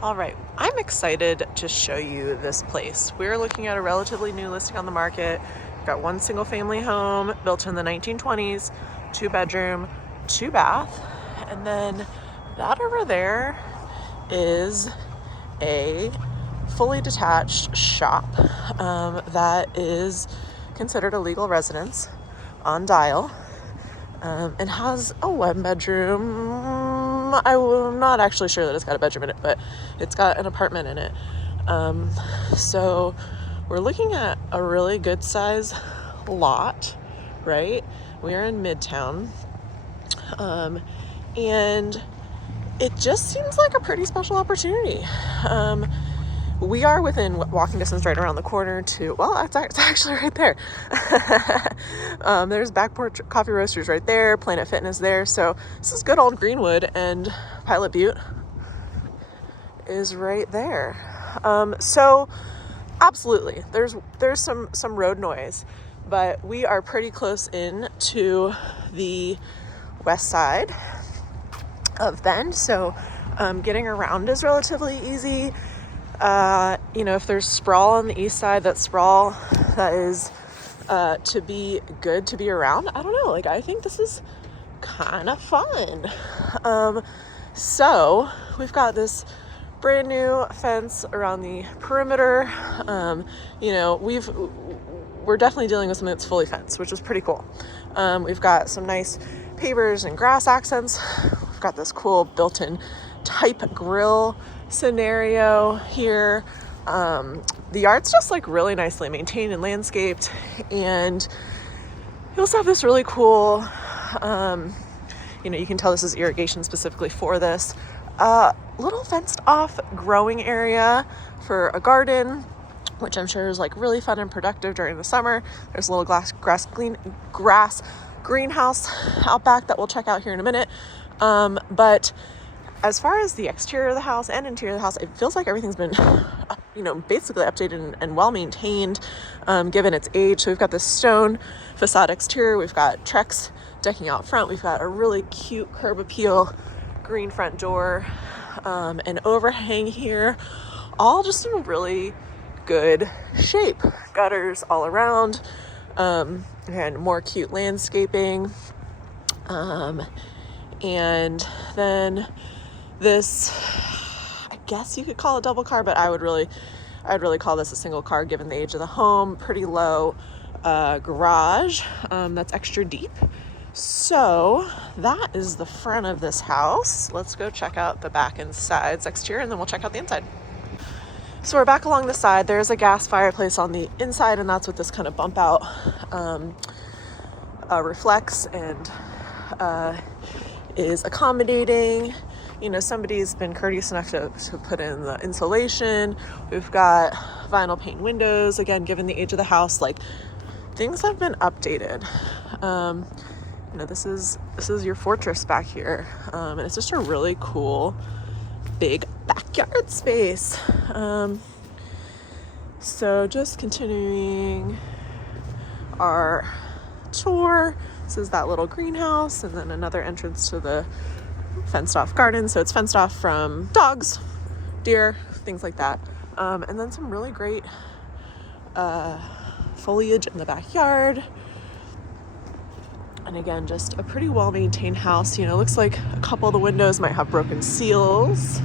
All right, I'm excited to show you this place. We're looking at a relatively new listing on the market. We've got one single family home built in the 1920s, 2-bedroom, 2-bath. And then that over there is a fully detached shop that is considered a legal residence on Dial. And has a 1-bedroom. I'm not actually sure that it's got a bedroom in it, but it's got an apartment in it. So we're looking at a really good size lot, right? We are in Midtown. And it just seems like a pretty special opportunity. We are within walking distance right around the corner to, well, it's actually right there. There's Back Porch Coffee Roasters right there, Planet Fitness there. So this is good old Greenwood, and Pilot Butte is right there. So absolutely, there's some road noise, but we are pretty close in to the west side of Bend. So getting around is relatively easy. If there's sprawl on the east side, that sprawl that is to be good to be around. I don't know, I think this is kind of fun. So we've got this brand new fence around the perimeter. We're definitely dealing with something that's fully fenced, which is pretty cool. We've got some nice pavers and grass accents. We've got this cool built-in type grill scenario here. The yard's just really nicely maintained and landscaped, and you also have this really cool, you can tell this is irrigation specifically for this, little fenced off growing area for a garden, which I'm sure is really fun and productive during the summer. There's a little grass greenhouse out back that we'll check out here in a minute. But as far as the exterior of the house and interior of the house, it feels like everything's been, basically updated and well maintained, given its age. So we've got this stone facade exterior. We've got Trex decking out front. We've got a really cute curb appeal green front door, an overhang here, all just in really good shape. Gutters all around, and more cute landscaping. And then this, I guess you could call it double car, but I'd really call this a single car given the age of the home. Pretty low garage that's extra deep. So that is the front of this house. Let's go check out the back and sides exterior, and then we'll check out the inside. So we're back along the side. There's a gas fireplace on the inside, and that's what this kind of bump out reflects and is accommodating. Somebody's been courteous enough to put in the insulation. We've got vinyl pane windows. Again, given the age of the house, things have been updated. This is your fortress back here. And it's just a really cool, big backyard space. So just continuing our tour. This is that little greenhouse, and then another entrance to the fenced off garden. So it's fenced off from dogs, deer, things like that. And then some really great foliage in the backyard. And again, just a pretty well-maintained house. Looks like a couple of the windows might have broken seals.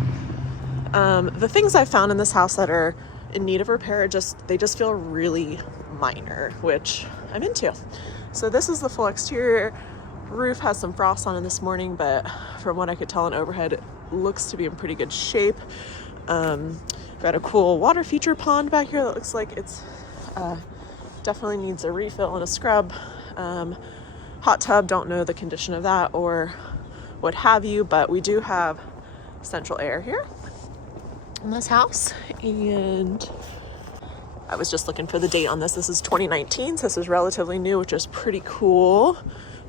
The things I found in this house that are in need of repair, they just feel really minor, which I'm into. So this is the full exterior. Roof has some frost on it this morning, but from what I could tell in overhead, it looks to be in pretty good shape. Got a cool water feature pond back here that looks like it's definitely needs a refill and a scrub. Hot tub, don't know the condition of that or what have you, but we do have central air here in this house. And I was just looking for the date on this. This is 2019, so this is relatively new, which is pretty cool.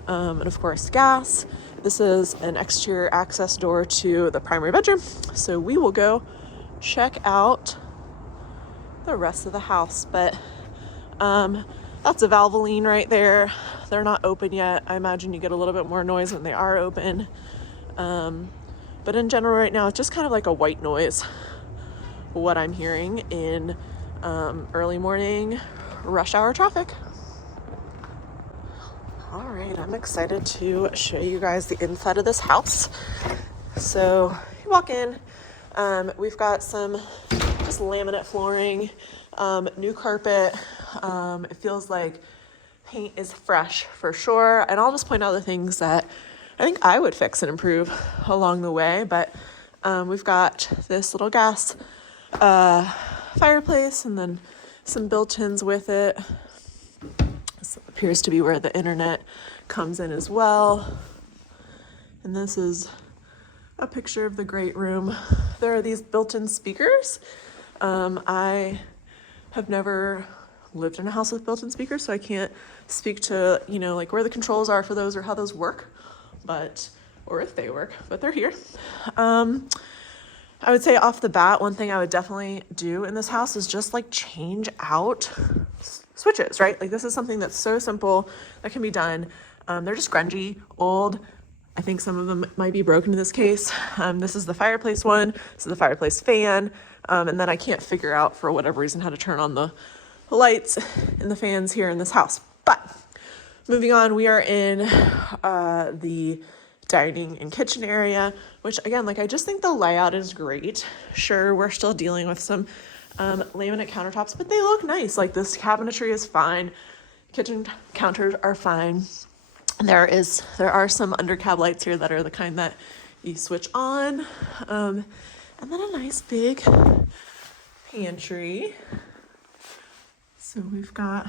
And of course, gas. This is an exterior access door to the primary bedroom. So we will go check out the rest of the house. But that's a Valvoline right there. They're not open yet. I imagine you get a little bit more noise when they are open. But in general right now, it's just kind of like a white noise what I'm hearing in early morning rush hour traffic. All right, I'm excited to show you guys the inside of this house. So you walk in, we've got some just laminate flooring, new carpet. It feels like paint is fresh for sure. And I'll just point out the things that I think I would fix and improve along the way. But we've got this little gas fireplace and then some built-ins with it. This appears to be where the internet comes in as well. And this is a picture of the great room. There are these built-in speakers. I have never lived in a house with built-in speakers, so I can't speak to, like where the controls are for those or how those work, or if they work, but they're here. I would say off the bat, one thing I would definitely do in this house is just like change out switches, right? Like this is something that's so simple that can be done. They're just grungy, old. I think some of them might be broken in this case. This is the fireplace one. This is the fireplace fan. And then I can't figure out for whatever reason how to turn on the lights and the fans here in this house. But moving on, we are in the dining and kitchen area, which again, like I just think the layout is great. Sure, we're still dealing with some laminate countertops, but they look nice. Like this cabinetry is fine. Kitchen counters are fine. There are some under cab lights here that are the kind that you switch on. And then a nice big pantry. So we've got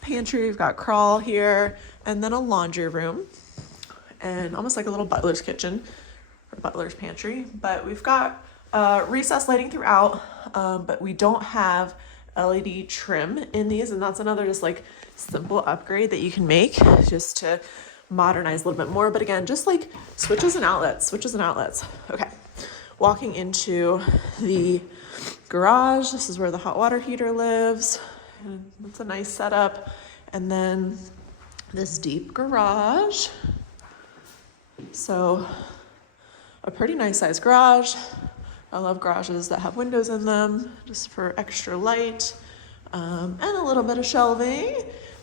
pantry, we've got crawl here, and then a laundry room, and almost like a little butler's kitchen or butler's pantry. But we've got recessed lighting throughout, but we don't have LED trim in these, and that's another just like simple upgrade that you can make just to modernize a little bit more. But again, just like switches and outlets. Okay, walking into the garage. This is where the hot water heater lives. And it's a nice setup. And then this deep garage. So a pretty nice sized garage. I love garages that have windows in them just for extra light, and a little bit of shelving.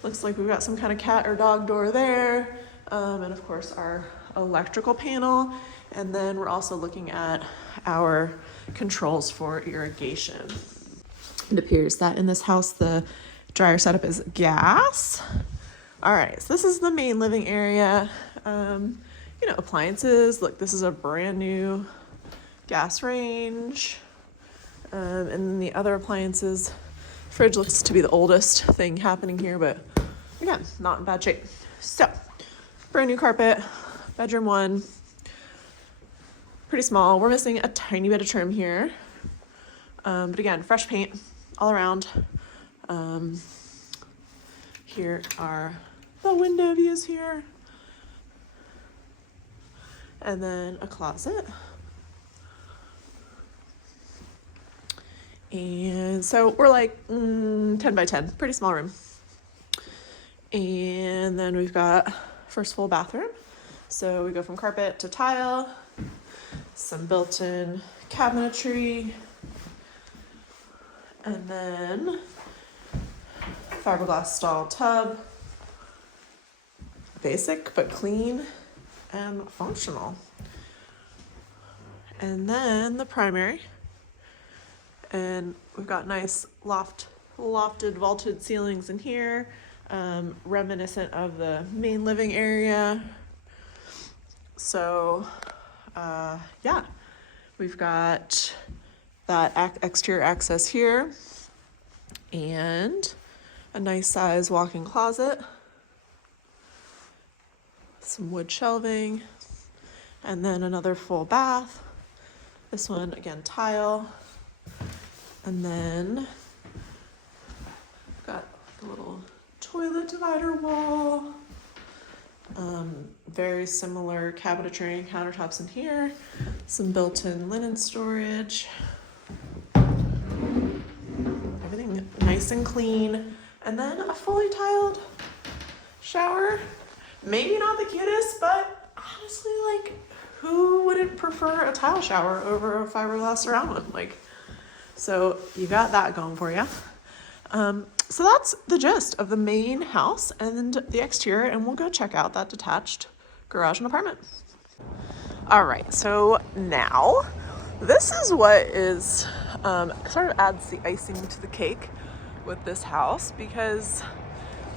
Looks like we've got some kind of cat or dog door there. And of course our electrical panel. And then we're also looking at our controls for irrigation. It appears that in this house, the dryer setup is gas. All right, so this is the main living area. Appliances. Look, this is a brand new gas range. And then the other appliances, fridge looks to be the oldest thing happening here, but again, not in bad shape. So, brand new carpet, bedroom one, pretty small. We're missing a tiny bit of trim here. But again, fresh paint all around. Here are the window views here. And then a closet. And so we're like 10 by 10, pretty small room. And then we've got first full bathroom. So we go from carpet to tile, some built-in cabinetry, and then fiberglass stall tub. Basic, but clean and functional. And then the primary. And we've got nice lofted, vaulted ceilings in here, reminiscent of the main living area. So, yeah, we've got that exterior access here and a nice size walk-in closet, some wood shelving, and then another full bath. This one, again, tile. And then got the little toilet divider wall. Very similar cabinetry and countertops in here. Some built-in linen storage. Everything nice and clean. And then a fully tiled shower. Maybe not the cutest, but honestly, like, who wouldn't prefer a tile shower over a fiberglass surround one? Like, So you got that going for you. So that's the gist of the main house and the exterior, and we'll go check out that detached garage and apartment. All right, so now this is what is sort of adds the icing to the cake with this house, because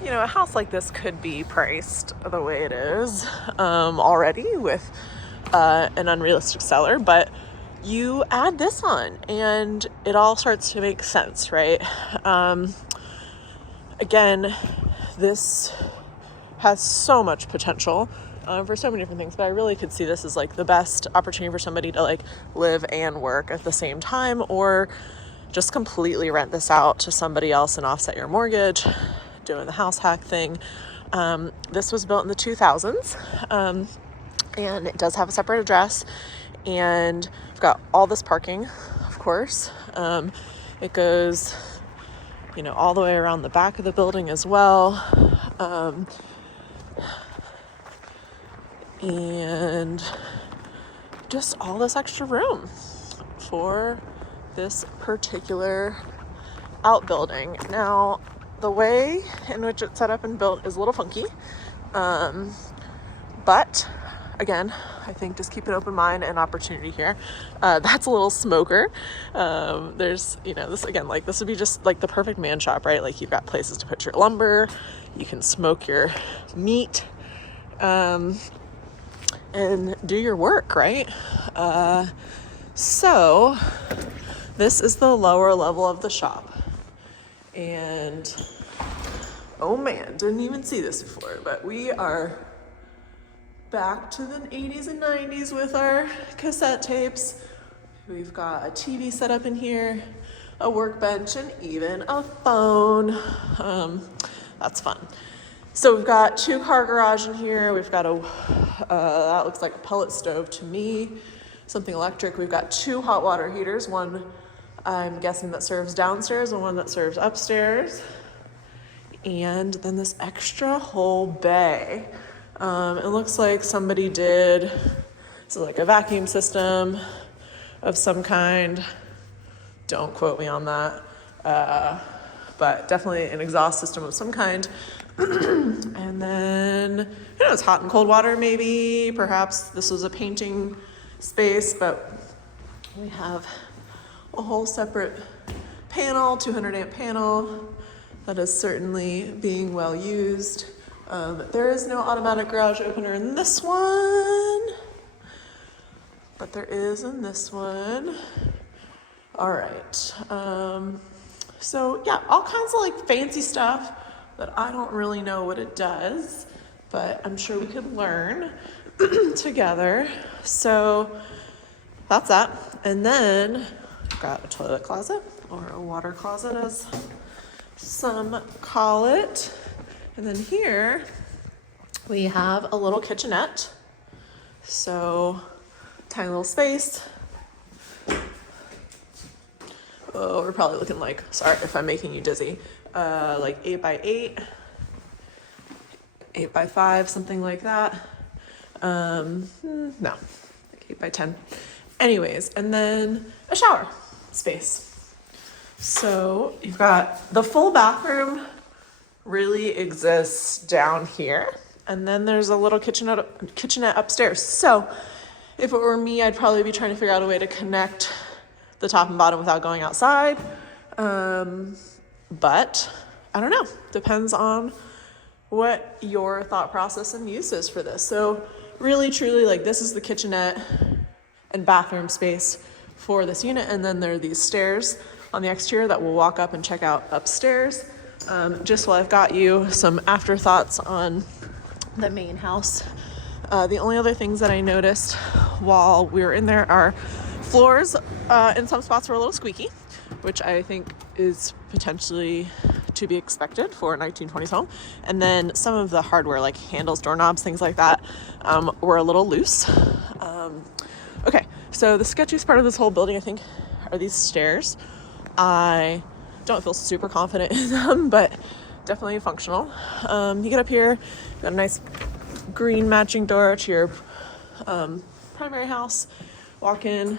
you know, a house like this could be priced the way it is already with an unrealistic seller, but you add this on and it all starts to make sense, right? Again, this has so much potential for so many different things, but I really could see this as like the best opportunity for somebody to like live and work at the same time, or just completely rent this out to somebody else and offset your mortgage, doing the Househack thing. This was built in the 2000s, and it does have a separate address, and we've got all this parking, of course. It goes, you know, all the way around the back of the building as well. And just all this extra room for this particular outbuilding. Now, the way in which it's set up and built is a little funky, but again, I think just keep an open mind and opportunity here. That's a little smoker. There's, you know, this again, like this would be just like the perfect man shop, right? Like you've got places to put your lumber, you can smoke your meat, and do your work, right? So this is the lower level of the shop. And oh man, didn't even see this before, but we are back to the 80s and 90s with our cassette tapes. We've got a TV set up in here, a workbench, and even a phone. That's fun. So we've got 2-car garage in here. We've got a, that looks like a pellet stove to me, something electric. We've got 2 hot water heaters, one I'm guessing that serves downstairs and one that serves upstairs. And then this extra whole bay. It looks like somebody did, so like a vacuum system of some kind. Don't quote me on that. But definitely an exhaust system of some kind. And then, who knows, hot and cold water maybe. Perhaps this was a painting space, but we have a whole separate panel, 200 amp panel, that is certainly being well used. There is no automatic garage opener in this one, but there is in this one. All right. So yeah, all kinds of like fancy stuff that I don't really know what it does, but I'm sure we could learn together. So that's that. And then I've got a toilet closet, or a water closet as some call it. And then here we have a little kitchenette. So tiny little space. Oh, we're probably looking like, sorry if I'm making you dizzy, like 8x8, 8x5, something like that. No, like 8x10. Anyways, and then a shower space. So you've got the full bathroom really exists down here. And then there's a little kitchenette upstairs. So if it were me, I'd probably be trying to figure out a way to connect the top and bottom without going outside. But I don't know, depends on what your thought process and use is for this. So really, truly, like this is the kitchenette and bathroom space for this unit. And then there are these stairs on the exterior that we'll walk up and check out upstairs. Just while I've got you, some afterthoughts on the main house. The only other things that I noticed while we were in there are floors in some spots were a little squeaky, which I think is potentially to be expected for a 1920s home. And then some of the hardware, like handles, doorknobs, things like that, were a little loose. Okay, so the sketchiest part of this whole building, I think, are these stairs. I don't feel super confident in them, but definitely functional. You get up here, you've got a nice green matching door to your primary house. Walk in,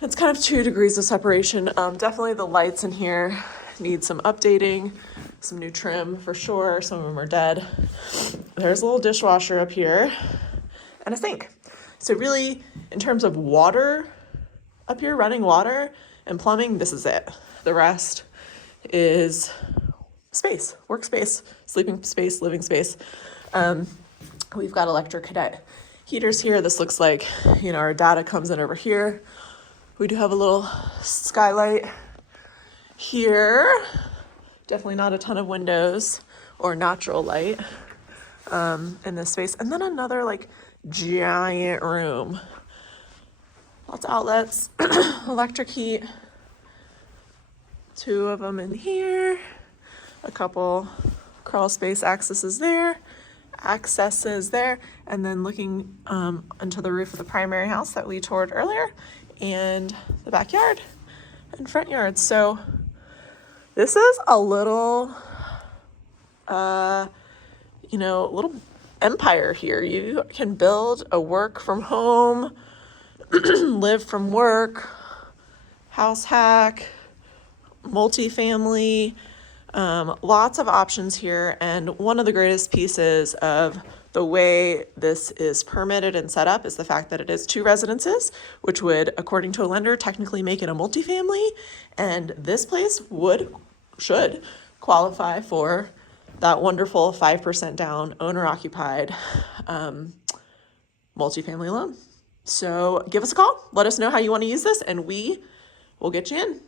and It's kind of 2 degrees of separation. Definitely the lights in here need some updating, some new trim for sure. Some of them are dead. There's a little dishwasher up here and a sink. So really, in terms of water up here, running water and plumbing, this is it. The rest is space, workspace, sleeping space, living space. We've got electric cadet heaters here. This looks like, our data comes in over here. We do have a little skylight here. Definitely not a ton of windows or natural light in this space. And then another like giant room. Lots of outlets, electric heat. 2 of them in here. A couple crawl space accesses there. And then looking into the roof of the primary house that we toured earlier, and the backyard and front yard. So this is a little, little empire here. You can build a work from home, live from work, house hack, multifamily, lots of options here. And one of the greatest pieces of the way this is permitted and set up is the fact that it is 2 residences, which would, according to a lender, technically make it a multifamily. And this place should qualify for that wonderful 5% down owner-occupied multifamily loan. So give us a call. Let us know how you want to use this, and we will get you in.